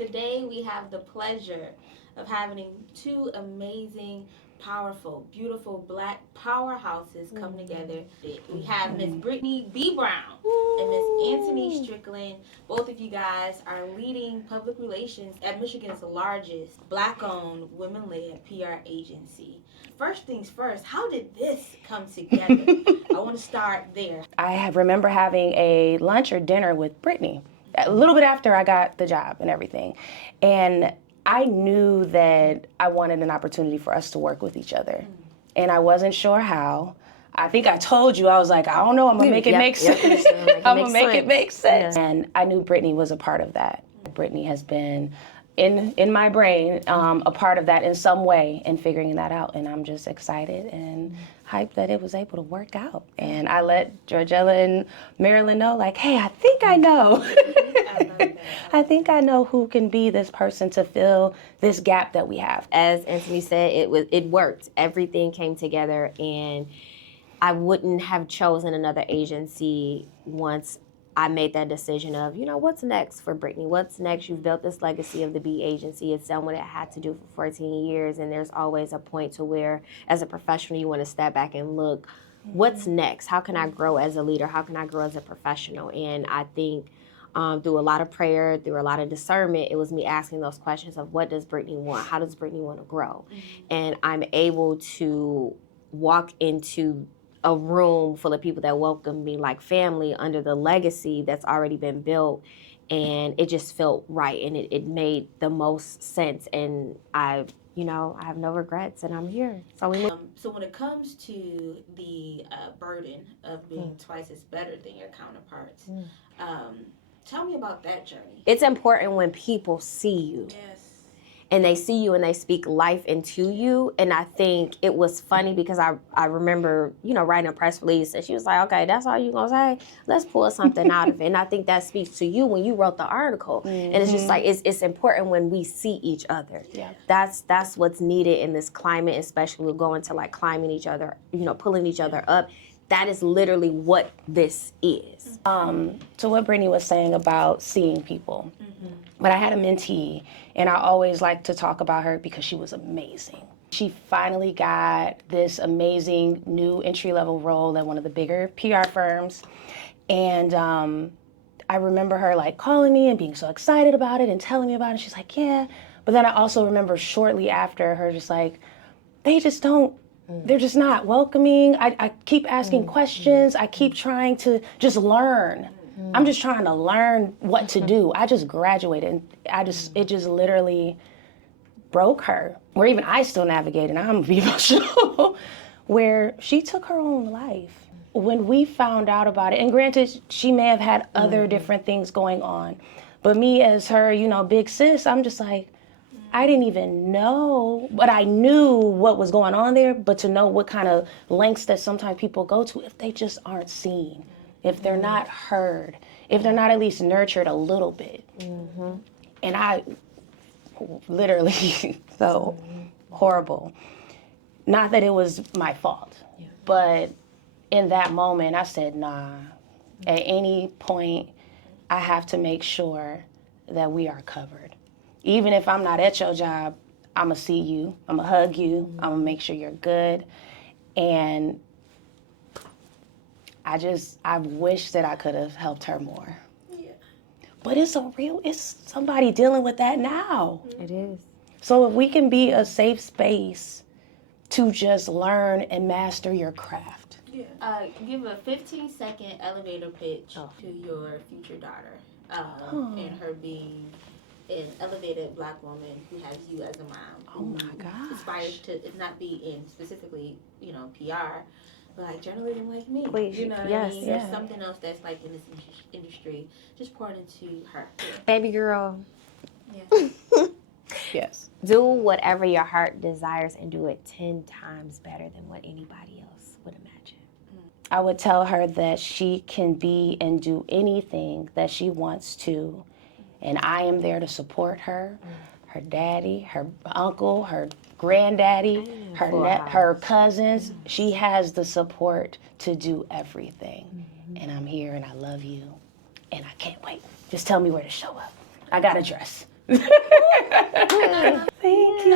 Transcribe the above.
Today we have the pleasure of having two amazing, powerful, beautiful Black powerhouses come together. We have Miss Brittni B. Brown and Miss Antonice Strickland. Both of you guys are leading public relations at Michigan's largest Black-owned, women-led PR agency. First things first, how did this come together? I want to start there. I remember having a lunch or dinner with Brittni a little bit after I got the job and everything. And I knew that I wanted an opportunity for us to work with each other. And I wasn't sure how. I think I told you, I was like, I don't know, I'm gonna make it make sense. I'm gonna make it make sense. And I knew Brittni was a part of that. Brittni has been in my brain, a part of that in some way and figuring that out. And I'm just excited and hyped that it was able to work out. And I let Georgella and Marilyn know, like, hey, I think I know. I think I know who can be this person to fill this gap that we have. As Anthony said, it worked. Everything came together, and I wouldn't have chosen another agency once I made that decision of, what's next for Brittni? What's next? You've built this legacy of the B agency. It's done what it had to do for 14 years, and there's always a point to where, as a professional, you want to step back and look, what's next? How can I grow as a leader? How can I grow as a professional? And I think through a lot of prayer, through a lot of discernment, it was me asking those questions of what does Brittni want? How does Brittni want to grow? And I'm able to walk into a room full of people that welcome me like family under the legacy that's already been built, and it just felt right, and it made the most sense, and I have no regrets, and I'm here. So when it comes to the burden of being twice as better than your counterparts, tell me about that journey. It's important when people see you. Yes. And they see you and they speak life into you. And I think it was funny because I remember, writing a press release, and she was like, okay, that's all you gonna say? Let's pull something out of it. And I think that speaks to you when you wrote the article. And it's just like, it's important when we see each other. Yeah. That's what's needed in this climate, especially we're going to like climbing each other, pulling each other up. That is literally what this is. So what Brittni was saying about seeing people. But I had a mentee, and I always like to talk about her because she was amazing. She finally got this amazing new entry-level role at one of the bigger PR firms. And I remember her like calling me and being so excited about it and telling me about it. She's like, yeah. But then I also remember shortly after her just like, they're just not welcoming. I keep asking questions. I keep trying to just learn. I'm just trying to learn what to do. I just graduated, and it just literally broke her. Where even I still navigate, and I'm gonna be emotional, where she took her own life. When we found out about it, and granted, she may have had other different things going on, but me as her, big sis, I'm just like, I didn't even know, but I knew what was going on there, but to know what kind of lengths that sometimes people go to if they just aren't seen, if they're not heard, if they're not at least nurtured a little bit. And I literally felt horrible. Not that it was my fault, but in that moment I said, nah, at any point I have to make sure that we are covered. Even if I'm not at your job, I'm gonna see you, I'm gonna hug you, I'm gonna make sure you're good. And I wish that I could have helped her more. Yeah. But it's somebody dealing with that now. It is. So if we can be a safe space to just learn and master your craft. Yeah. Give a 15-second elevator pitch to your future daughter, and her being an elevated Black woman who has you as a mom. Oh my gosh. Aspires to, if not be in specifically, PR, but like journalism like me. Please, you know what yes, I mean? yeah. There's something else that's like in this industry. Just pour it into her. Baby girl. Yeah. Yes. Do whatever your heart desires and do it 10 times better than what anybody else would imagine. I would tell her that she can be and do anything that she wants to, and I am there to support her, her daddy, her uncle, her granddaddy, her cousins. She has the support to do everything. And I'm here, and I love you, and I can't wait. Just tell me where to show up. I got a dress. Thank